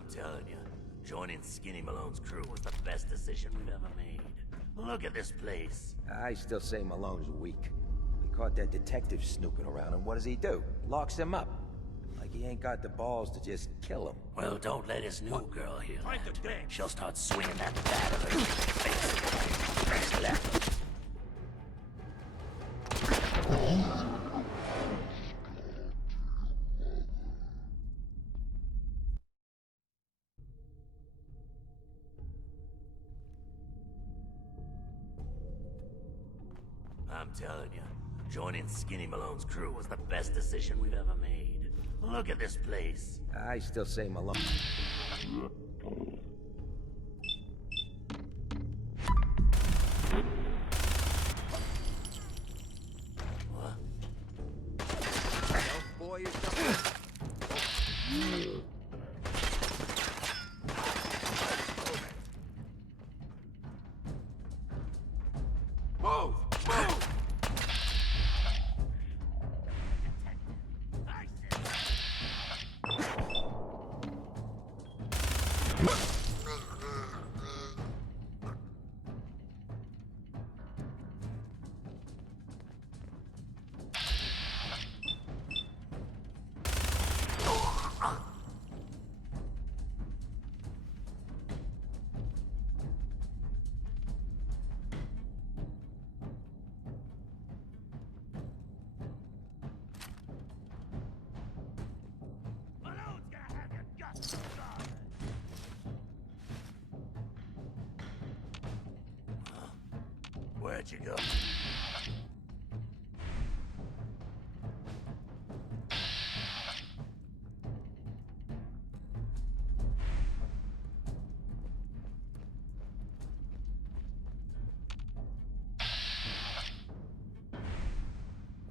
I'm telling you, joining Skinny Malone's crew was the best decision we've ever made. Look at this place. I still say Malone's weak. We caught that detective snooping around, and what does he do? Locks him up. Like he ain't got the balls to just kill him. Well, don't let his new girl hear that. She'll start swinging that bat at her in your face. Press left. I'm telling you, joining Skinny Malone's crew was the best decision we've ever made. Look at this place. I still say Malone. What? Boy, you're jumping. Move! Move! Where'd you go?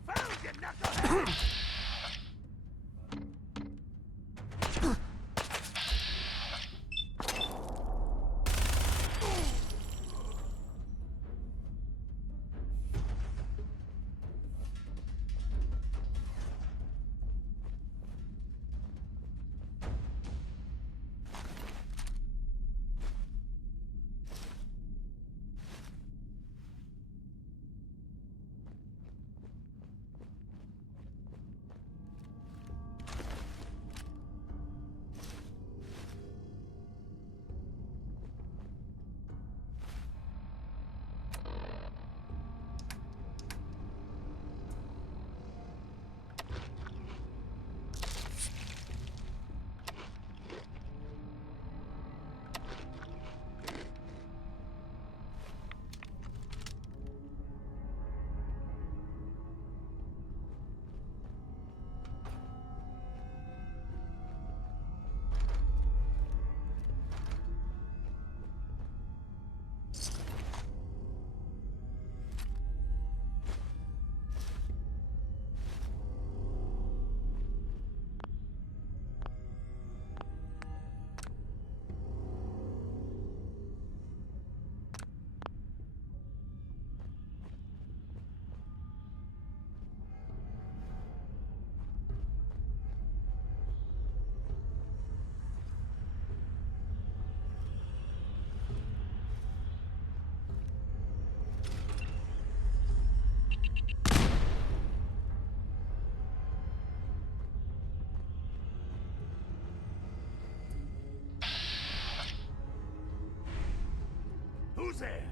Found you, knucklehead! Who's there?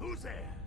Who's there?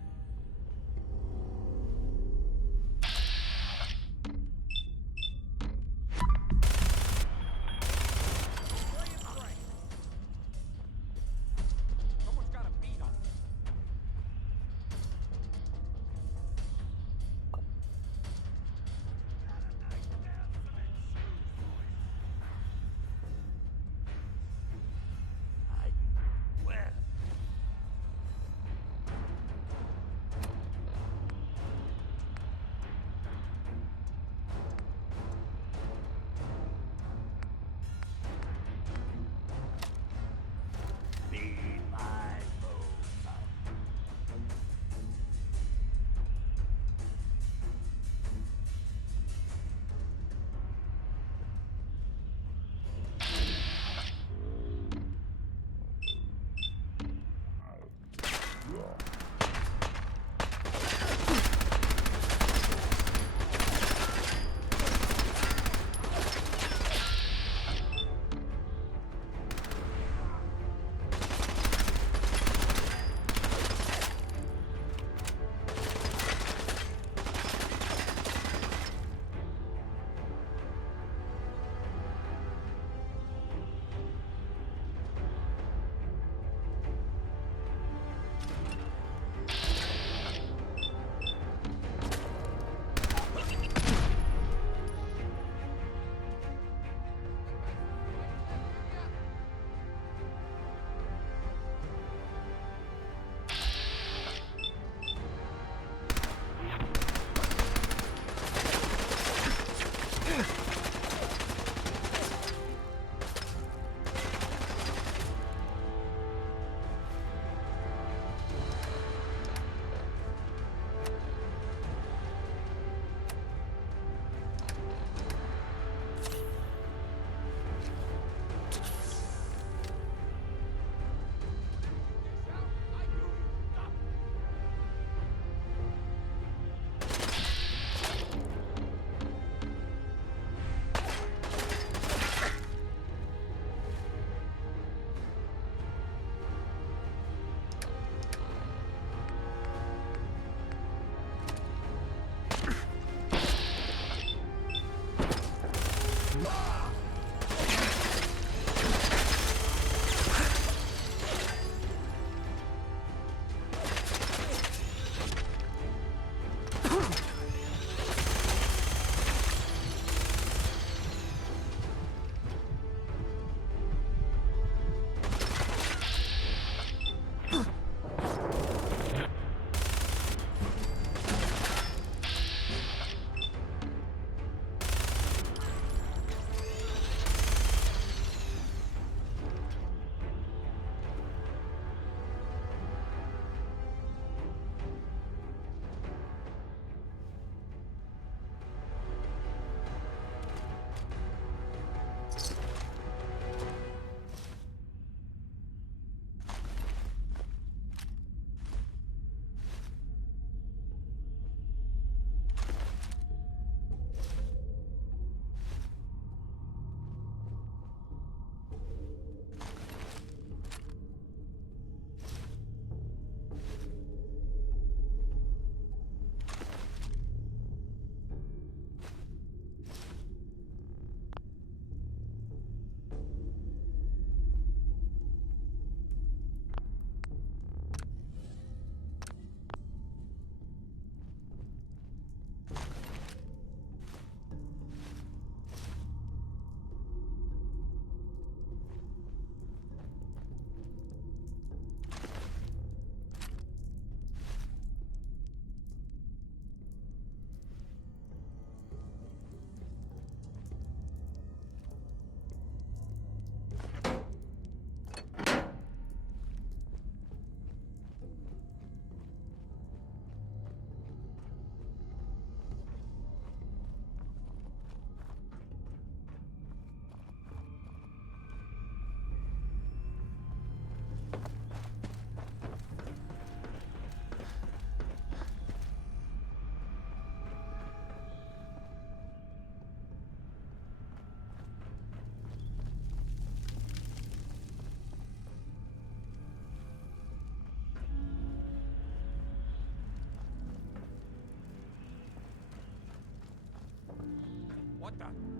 bastard!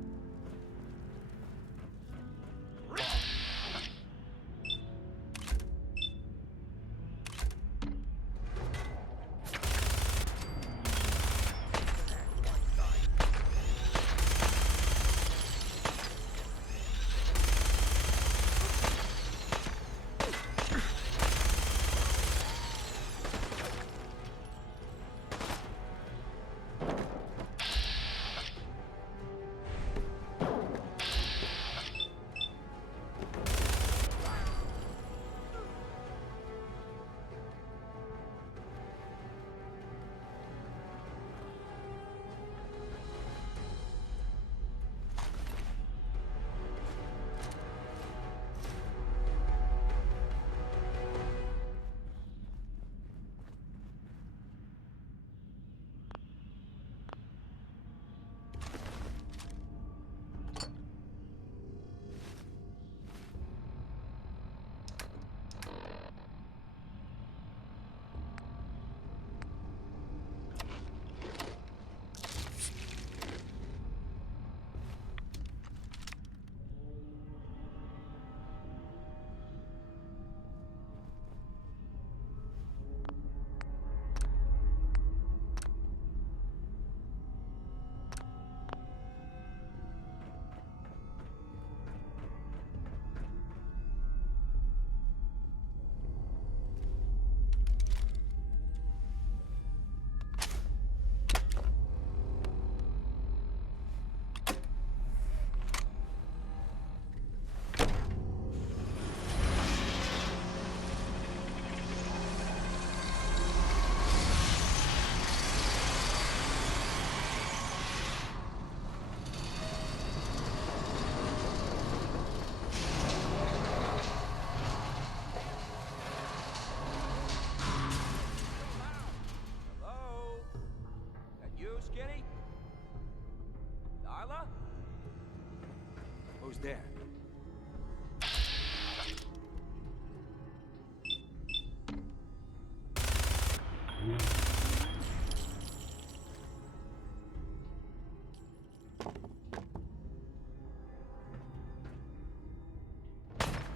Who's there?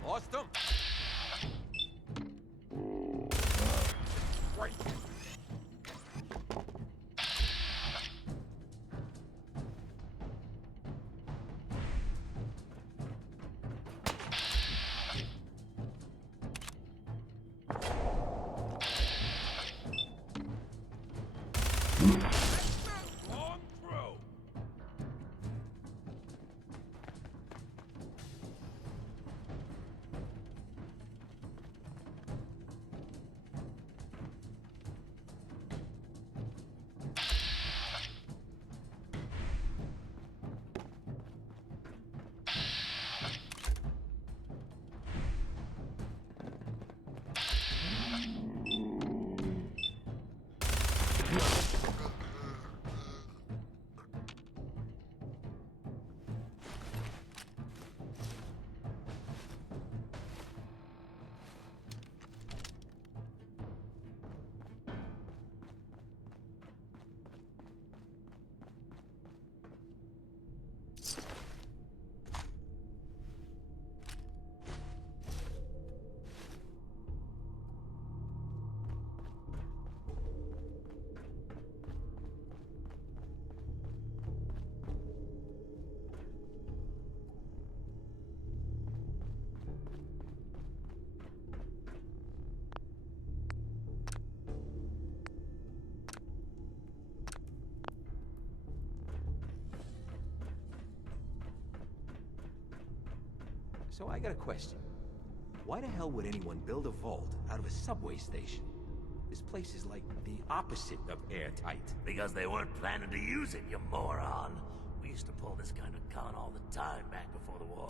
Lost him! Right. Long throw. So I got a question. Why the hell would anyone build a vault out of a subway station? This place is like the opposite of airtight. Because they weren't planning to use it, you moron. We used to pull this kind of con all the time back before the war.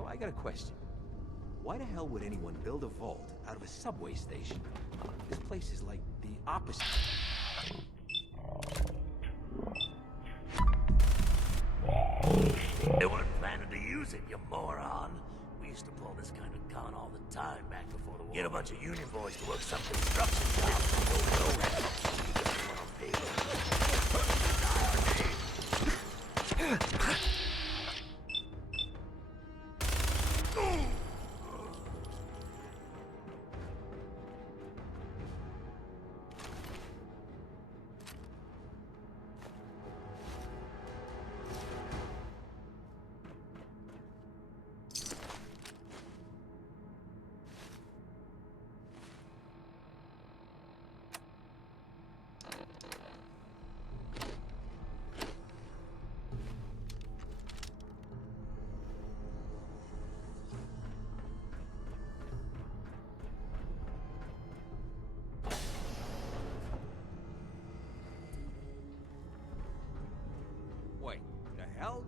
So I got a question. Why the hell would anyone build a vault out of a subway station? This place is like the opposite. They weren't planning to use it, you moron. We used to pull this kind of con all the time back before the war. Get a bunch of union boys to work some construction job and go nowhere. You get someone on paper. Wait, the hell?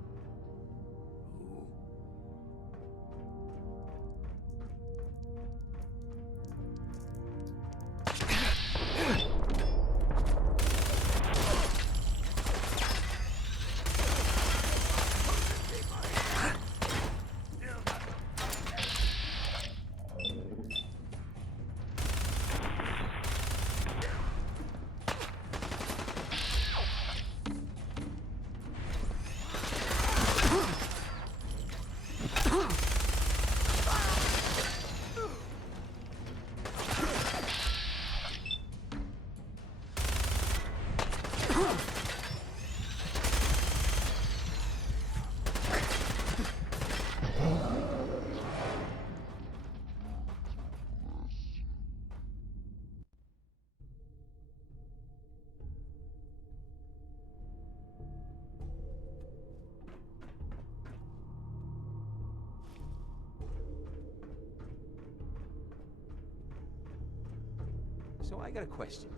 So I got a question.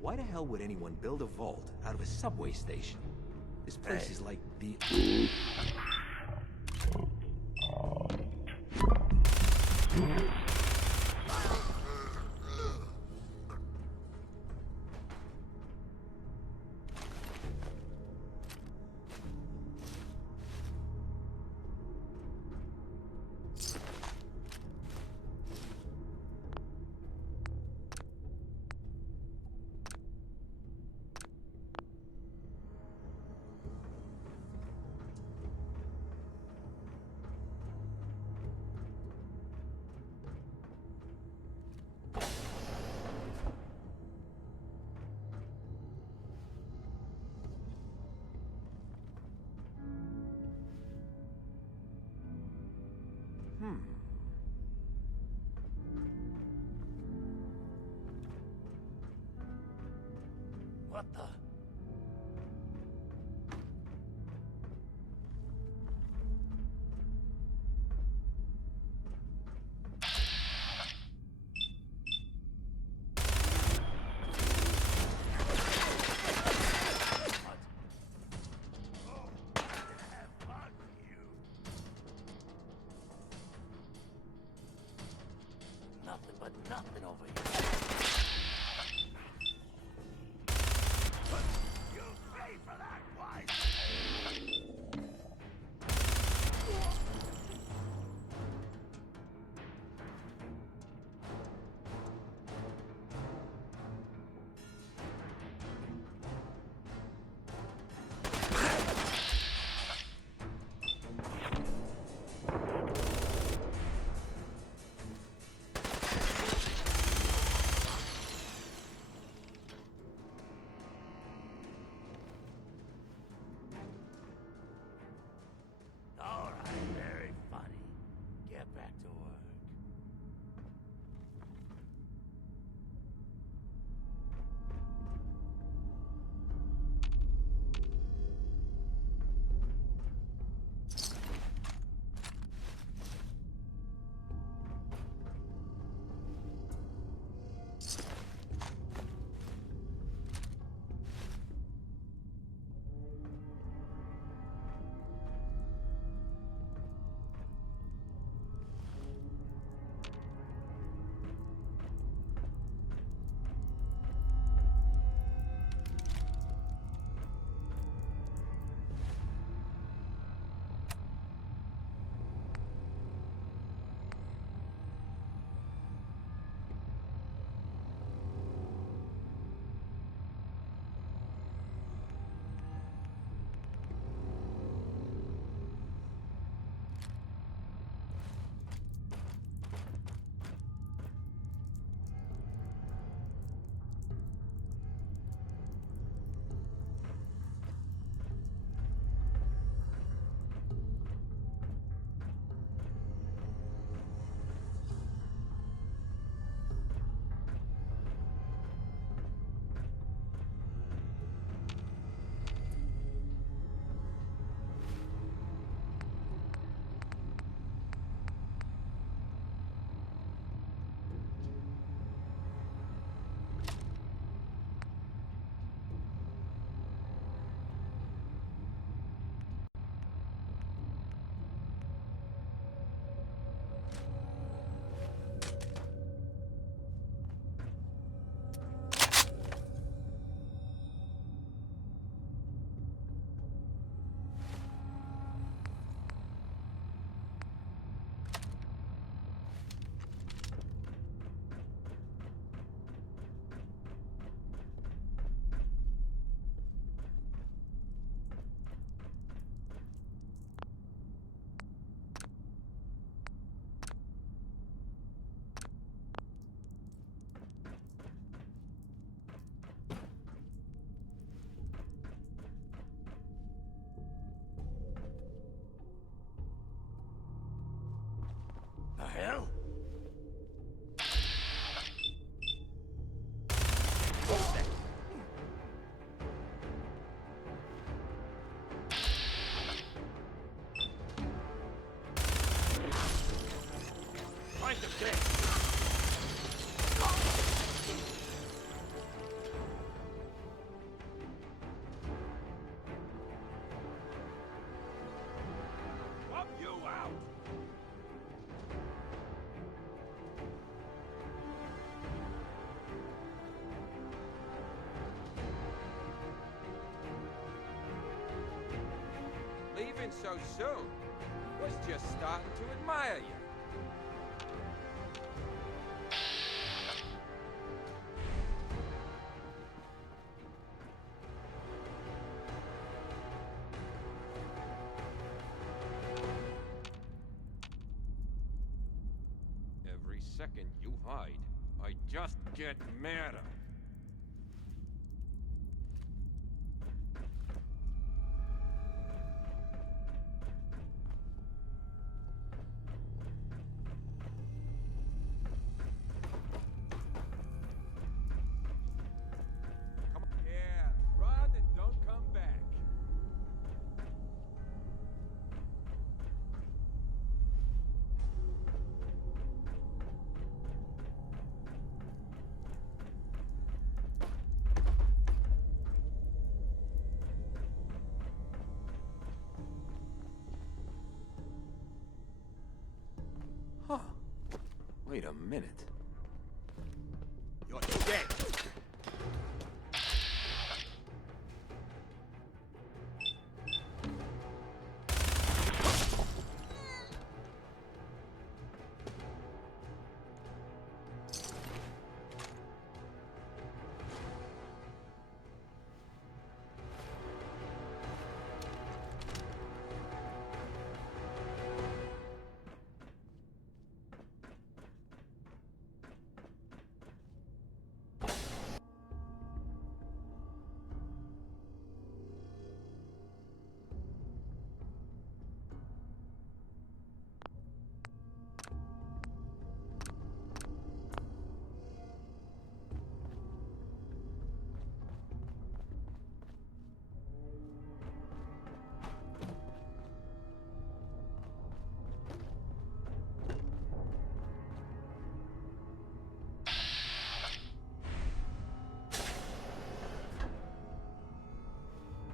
Why the hell would anyone build a vault out of a subway station? This place is like the... What the? Nothing but nothing over here. You'll pay for that, wife! leaving so soon. Was just starting to admire you. Every second you hide, I just get madder. Come on. Yeah, run and don't come back. Huh. Wait a minute. You're dead.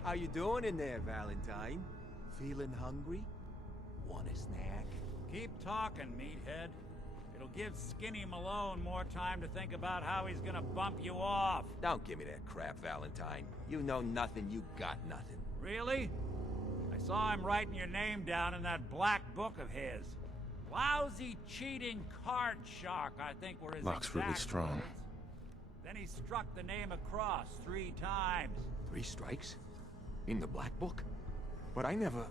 How you doing in there, Valentine? Feeling hungry? Want a snack? Keep talking, meathead. It'll give Skinny Malone more time to think about how he's gonna bump you off. Don't give me that crap, Valentine. You know nothing, you got nothing. Really? I saw him writing your name down in that black book of his. Lousy, cheating card shark, I think were his Locke's really exact strong. words. Then he struck the name across 3 times. 3 strikes? In the black book? But I never...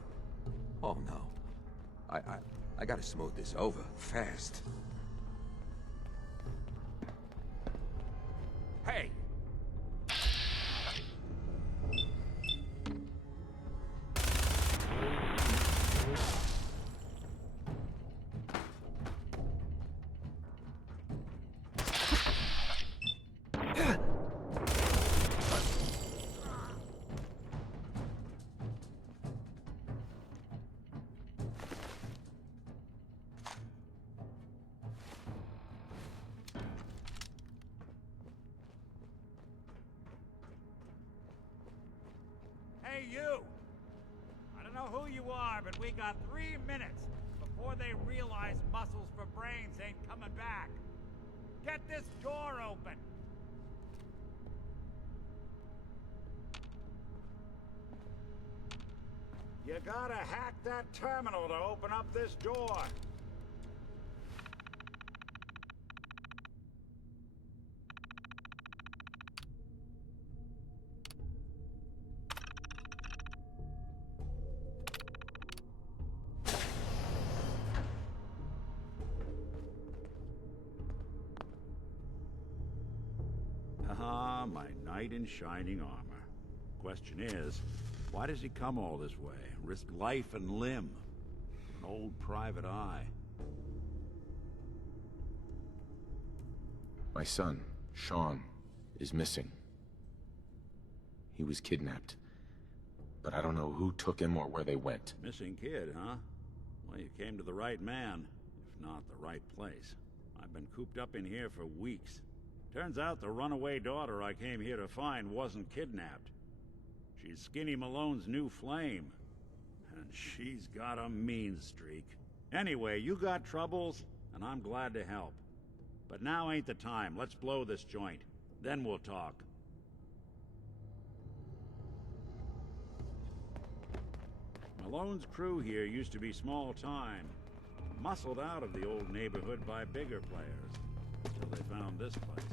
Oh no. I gotta smooth this over, fast. Hey! Hey, you! I don't know who you are, but we got 3 minutes before they realize muscles for brains ain't coming back. Get this door open! You gotta hack that terminal to open up this door. Ah, my knight in shining armor. Question is, why does he come all this way? Risk life and limb for an old private eye. My son, Sean, is missing. He was kidnapped. But I don't know who took him or where they went. Missing kid, huh? Well, you came to the right man, if not the right place. I've been cooped up in here for weeks. Turns out the runaway daughter I came here to find wasn't kidnapped. She's Skinny Malone's new flame. And she's got a mean streak. Anyway, you got troubles, and I'm glad to help. But now ain't the time. Let's blow this joint. Then we'll talk. Malone's crew here used to be small time, muscled out of the old neighborhood by bigger players, until they found this place.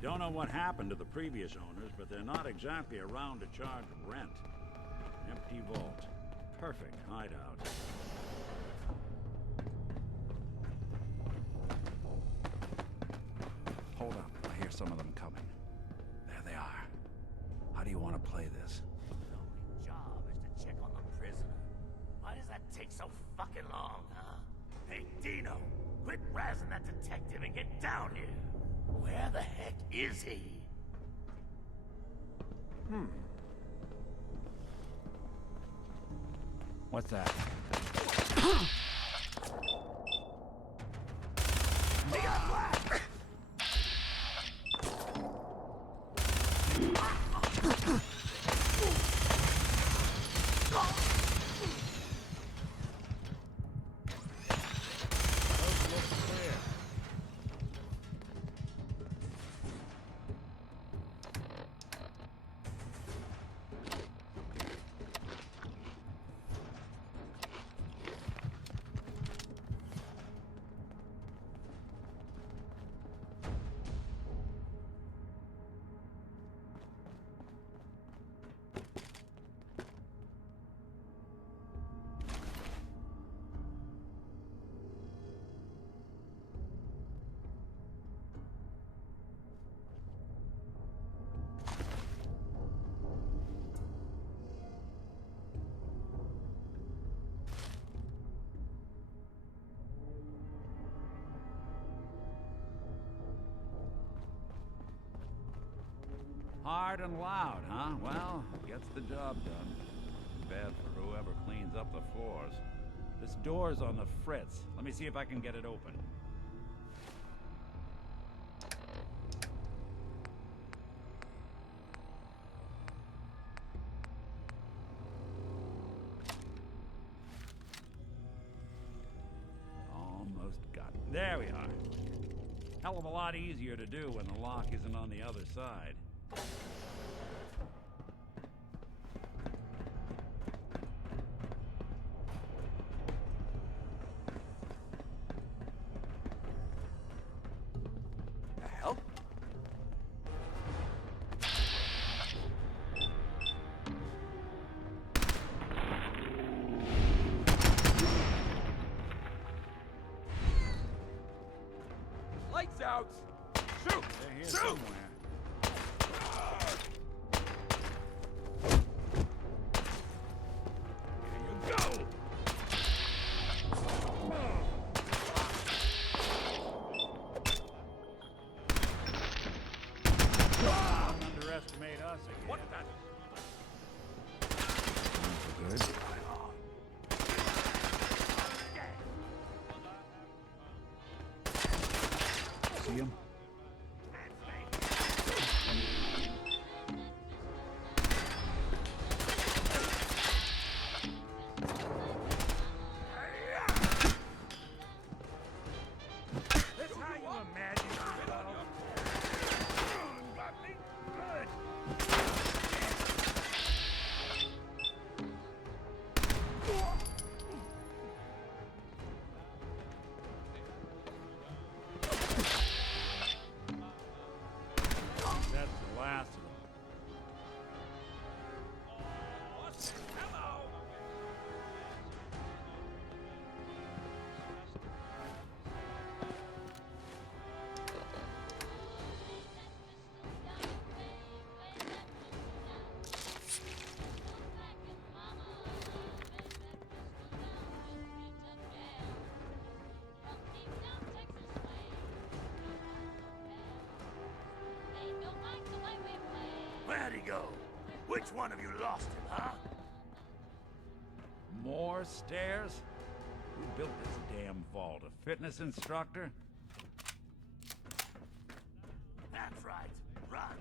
Don't know what happened to the previous owners, but they're not exactly around to charge rent. Empty vault. Perfect hideout. Hold up, I hear some of them coming. There they are. How do you want to play this? The only job is to check on the prisoner. Why does that take so fucking long, huh? Hey, Dino, quit razzing that detective and get down here. Where the heck is he? What's that? They got black! Hard and loud, huh? Well, gets the job done. Bad for whoever cleans up the floors. This door's on the fritz. Let me see if I can get it open. Almost got it. There we are. Hell of a lot easier to do when the lock isn't on the other side. The hell? Lights out! Shoot! They're here Shoot! somewhere. Don't underestimate us again. What the? Good. See him? That's how you imagine yourself. Got me good. That's the last of them. Where'd he go? Which one of you lost him, huh? More stairs? Who built this damn vault? A fitness instructor? That's right. Run.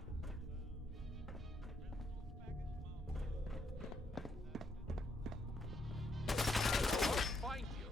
Find you.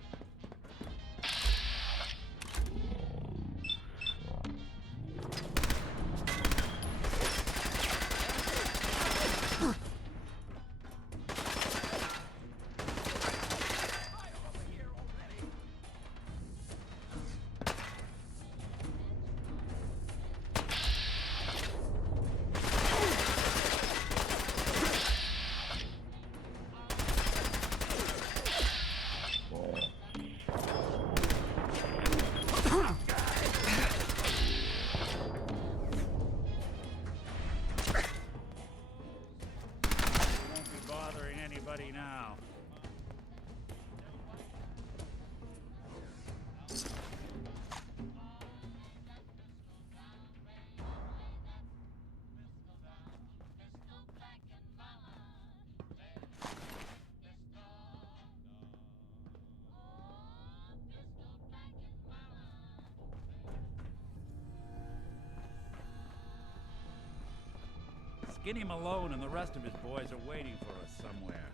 Skinny Malone and the rest of his boys are waiting for us somewhere.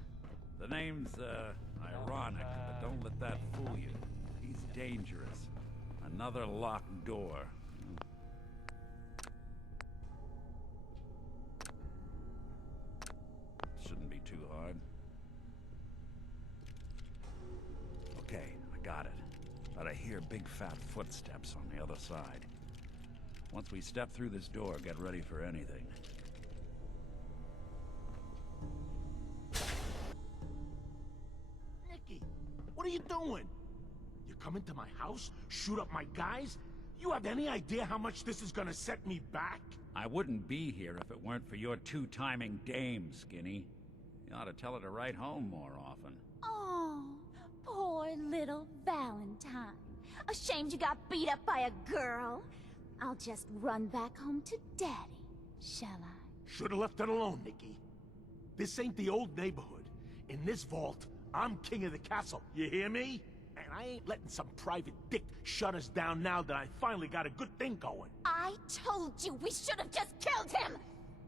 The name's, ironic, but don't let that fool you. He's dangerous. Another locked door. Shouldn't be too hard. Okay, I got it. But I hear big fat footsteps on the other side. Once we step through this door, get ready for anything. Nicky, what are you doing? You come into my house, shoot up my guys? You have any idea how much this is gonna set me back? I wouldn't be here if it weren't for your two-timing dame, Skinny. You ought to tell her to write home more often. Oh, poor little Valentine. Ashamed you got beat up by a girl? I'll just run back home to Daddy, shall I? Should've left it alone, Nicky. This ain't the old neighborhood. In this vault, I'm king of the castle, you hear me? And I ain't letting some private dick shut us down now that I finally got a good thing going. I told you we should have just killed him!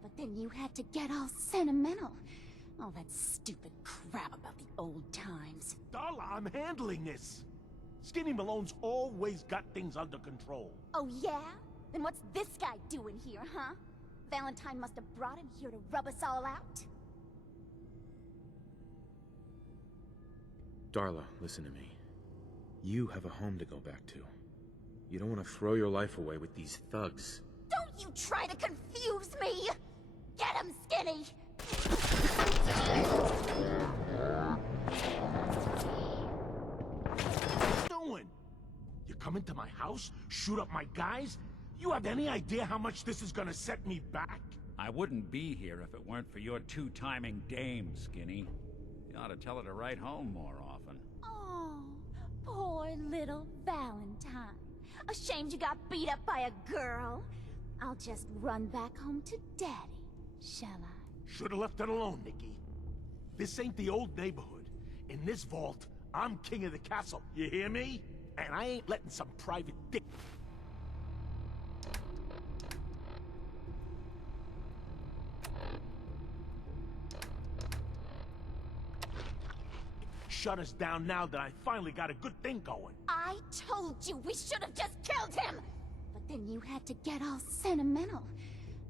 But then you had to get all sentimental. All that stupid crap about the old times. Darla, I'm handling this. Skinny Malone's always got things under control. Oh yeah? Then what's this guy doing here, huh? Valentine must have brought him here to rub us all out? Darla, listen to me. You have a home to go back to. You don't want to throw your life away with these thugs. Don't you try to confuse me! Get him, Skinny! What are you doing? You come into my house, shoot up my guys? You have any idea how much this is gonna set me back? I wouldn't be here if it weren't for your two-timing dame, Skinny. You ought to tell her to write home more often. Oh, poor little Valentine. Ashamed you got beat up by a girl? I'll just run back home to Daddy, shall I? Should've left it alone, Nicky. This ain't the old neighborhood. In this vault, I'm king of the castle, you hear me? And I ain't letting some private dick shut us down now that I finally got a good thing going. I told you we should have just killed him! But then you had to get all sentimental.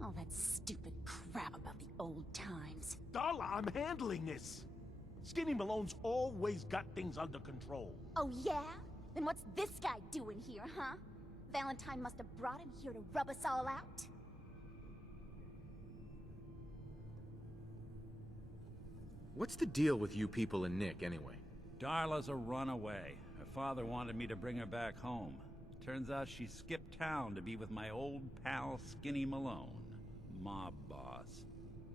All that stupid crap about the old times. Darla, I'm handling this. Skinny Malone's always got things under control. Oh yeah? Then what's this guy doing here, huh? Valentine must have brought him here to rub us all out? What's the deal with you people and Nick, anyway? Darla's a runaway. Her father wanted me to bring her back home. Turns out she skipped town to be with my old pal Skinny Malone, mob boss.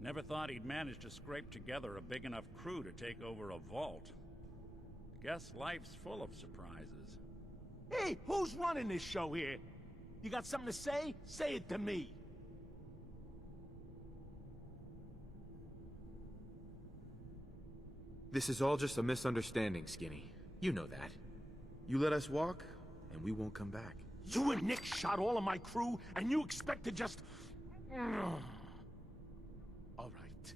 Never thought he'd manage to scrape together a big enough crew to take over a vault. Guess life's full of surprises. Hey, who's running this show here? You got something to say? Say it to me. This is all just a misunderstanding, Skinny. You know that. You let us walk, and we won't come back. You and Nick shot all of my crew, and you expect to just... All right.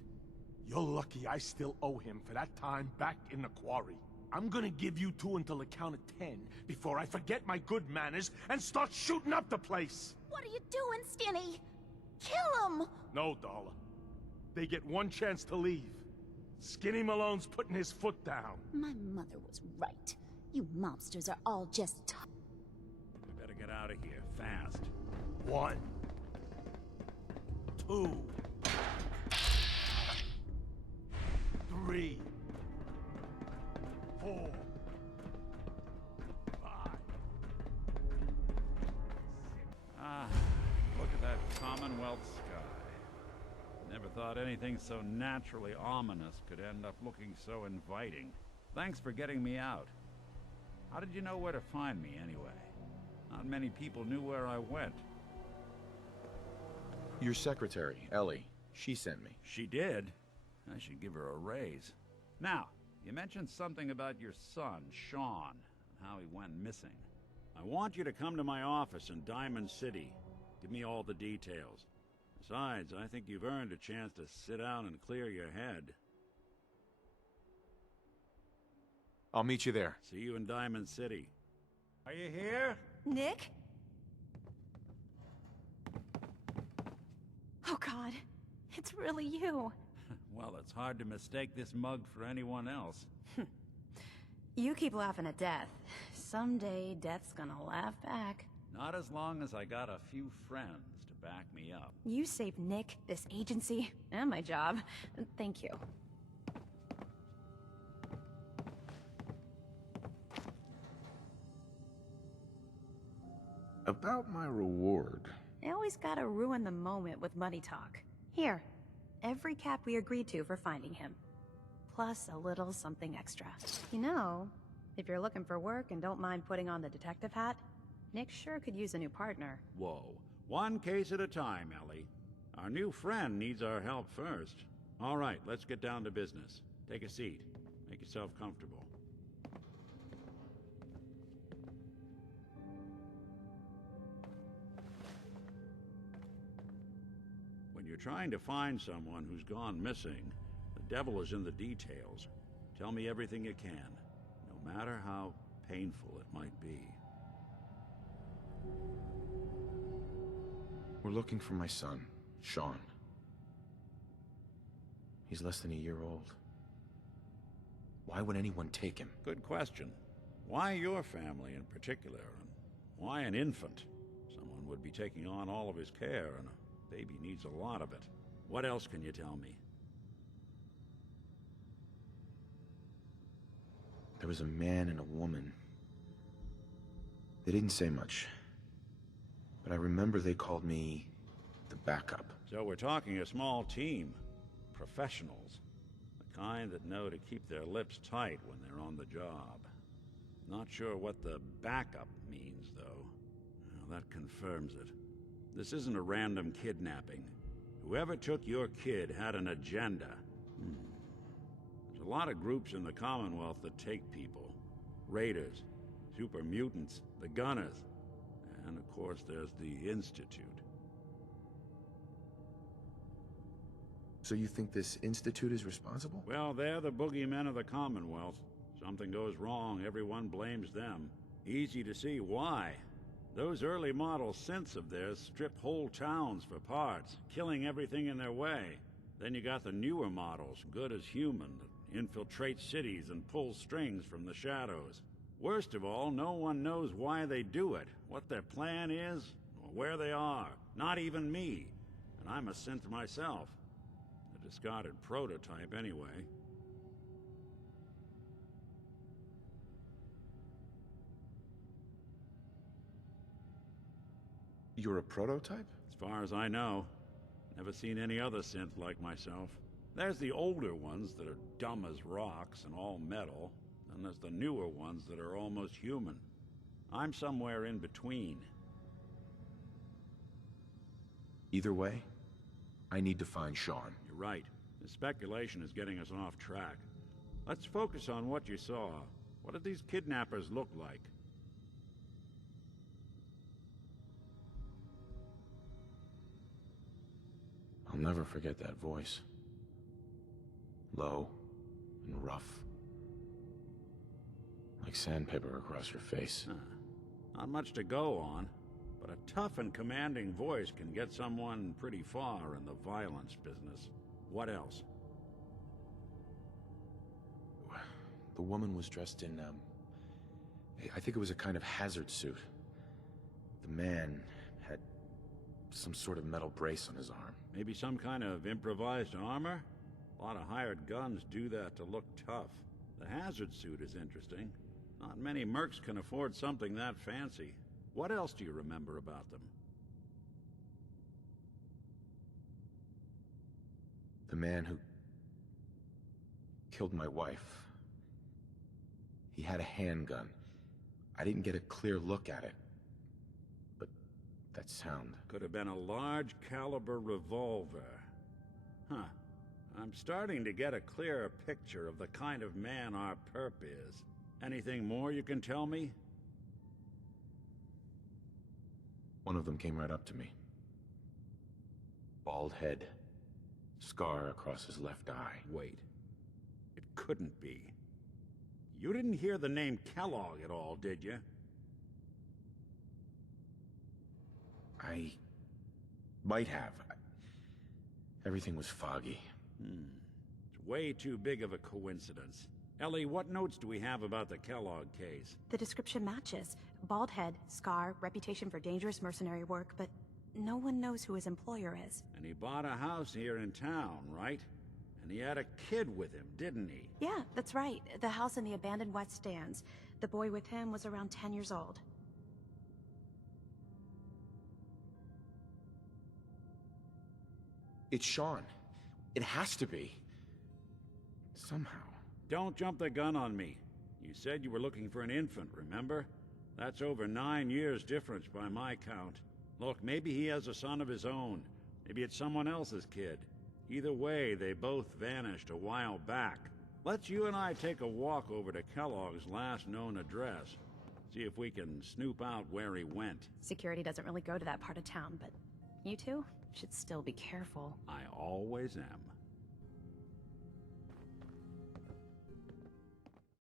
You're lucky I still owe him for that time back in the quarry. I'm gonna give you two until the count of 10 before I forget my good manners and start shooting up the place. What are you doing, Skinny? Kill him! No, Darla. They get one chance to leave. Skinny Malone's putting his foot down. My mother was right. You mobsters are all just We better get out of here, fast. 1, 2, 3, 4, 5. Ah, look at that Commonwealth sky. Never thought anything so naturally ominous could end up looking so inviting. Thanks for getting me out. How did you know where to find me, anyway? Not many people knew where I went. Your secretary, Ellie, she sent me. She did? I should give her a raise. Now, you mentioned something about your son, Sean, and how he went missing. I want you to come to my office in Diamond City. Give me all the details. Besides, I think you've earned a chance to sit down and clear your head. I'll meet you there. See you in Diamond City. Are you here? Nick? Oh God, it's really you. Well, it's hard to mistake this mug for anyone else. You keep laughing at death. Someday, death's gonna laugh back. Not as long as I got a few friends to back me up. You saved Nick, this agency, and my job. Thank you. About my reward. I always gotta ruin the moment with money talk. Here, every cap we agreed to for finding him. Plus a little something extra. You know, if you're looking for work and don't mind putting on the detective hat, Nick sure could use a new partner. Whoa. One case at a time, Ellie. Our new friend needs our help first. All right, let's get down to business. Take a seat. Make yourself comfortable. When you're trying to find someone who's gone missing, the devil is in the details. Tell me everything you can, no matter how painful it might be. We're looking for my son, Sean. He's less than a year old. Why would anyone take him? Good question. Why your family in particular, and why an infant? Someone would be taking on all of his care, and a baby needs a lot of it. What else can you tell me? There was a man and a woman. They didn't say much, but I remember they called me the backup. So we're talking a small team. Professionals. The kind that know to keep their lips tight when they're on the job. Not sure what the backup means, though. Well, that confirms it. This isn't a random kidnapping. Whoever took your kid had an agenda. There's a lot of groups in the Commonwealth that take people. Raiders, super mutants, the Gunners, and of course there's the Institute. So you think this Institute is responsible? Well, they're the boogeymen of the Commonwealth. Something goes wrong, everyone blames them. Easy to see why. Those early model synths of theirs strip whole towns for parts, killing everything in their way. Then you got the newer models, good as human, that infiltrate cities and pull strings from the shadows. Worst of all, no one knows why they do it, what their plan is, or where they are. Not even me. And I'm a synth myself. A discarded prototype, anyway. You're a prototype? As far as I know. Never seen any other synth like myself. There's the older ones that are dumb as rocks and all metal. And there's the newer ones that are almost human. I'm somewhere in between. Either way, I need to find Sean. You're right. The speculation is getting us off track. Let's focus on what you saw. What did these kidnappers look like? I'll never forget that voice. Low and rough. Like sandpaper across your face. Not much to go on, but a tough and commanding voice can get someone pretty far in the violence business. What else? The woman was dressed in, I think it was a kind of hazard suit. The man had some sort of metal brace on his arm. Maybe some kind of improvised armor? A lot of hired guns do that to look tough. The hazard suit is interesting. Not many mercs can afford something that fancy. What else do you remember about them? The man who killed my wife. He had a handgun. I didn't get a clear look at it. But that sound... Could have been a large caliber revolver. Huh. I'm starting to get a clearer picture of the kind of man our perp is. Anything more you can tell me? One of them came right up to me. Bald head. Scar across his left eye. Wait. It couldn't be. You didn't hear the name Kellogg at all, did you? I might have. Everything was foggy. It's way too big of a coincidence. Ellie, what notes do we have about the Kellogg case? The description matches. Bald head, scar, reputation for dangerous mercenary work, but no one knows who his employer is. And he bought a house here in town, right? And he had a kid with him, didn't he? Yeah, that's right. The house in the abandoned West Stands. The boy with him was around 10 years old. It's Sean. It has to be. Somehow. Don't jump the gun on me. You said you were looking for an infant, remember? That's over 9 years difference by my count. Look, maybe he has a son of his own. Maybe it's someone else's kid. Either way, they both vanished a while back. Let's you and I take a walk over to Kellogg's last known address. See if we can snoop out where he went. Security doesn't really go to that part of town, but you two should still be careful. I always am.